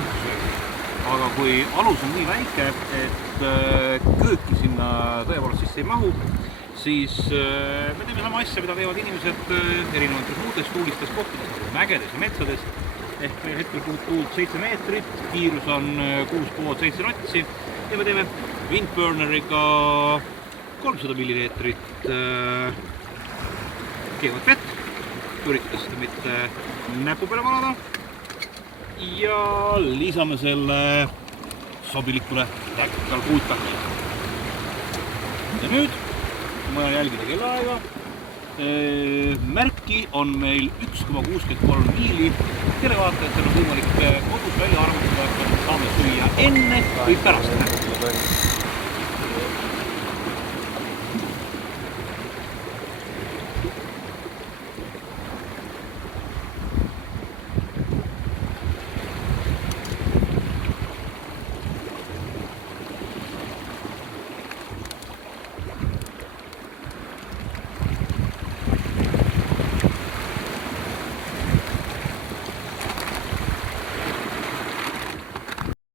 õhtusöögi. Aga kui alus on nii väike, et kööki sinna tõepoolest sisse ei mahu, siis me teeme sama asja, mida teevad inimesed erinevates muudes tuulistes kohtades, nagu mägedes ja metsades. Ehk hetkel tuult 7 meetrit, kiirus on 6,5-7 notsi ja me teeme windburneriga 300 milliliitrit keevat vett, üritades seda mitte näpu peale valada ja lisame selle sobilikule tactical puutpakki. Ja nüüd, kui ma jälgida kellaaega, märki on meil 1,63 miili. Televaatajatele on võimalik kodus välja arvutada, et saame süüa enne või pärast nähtud.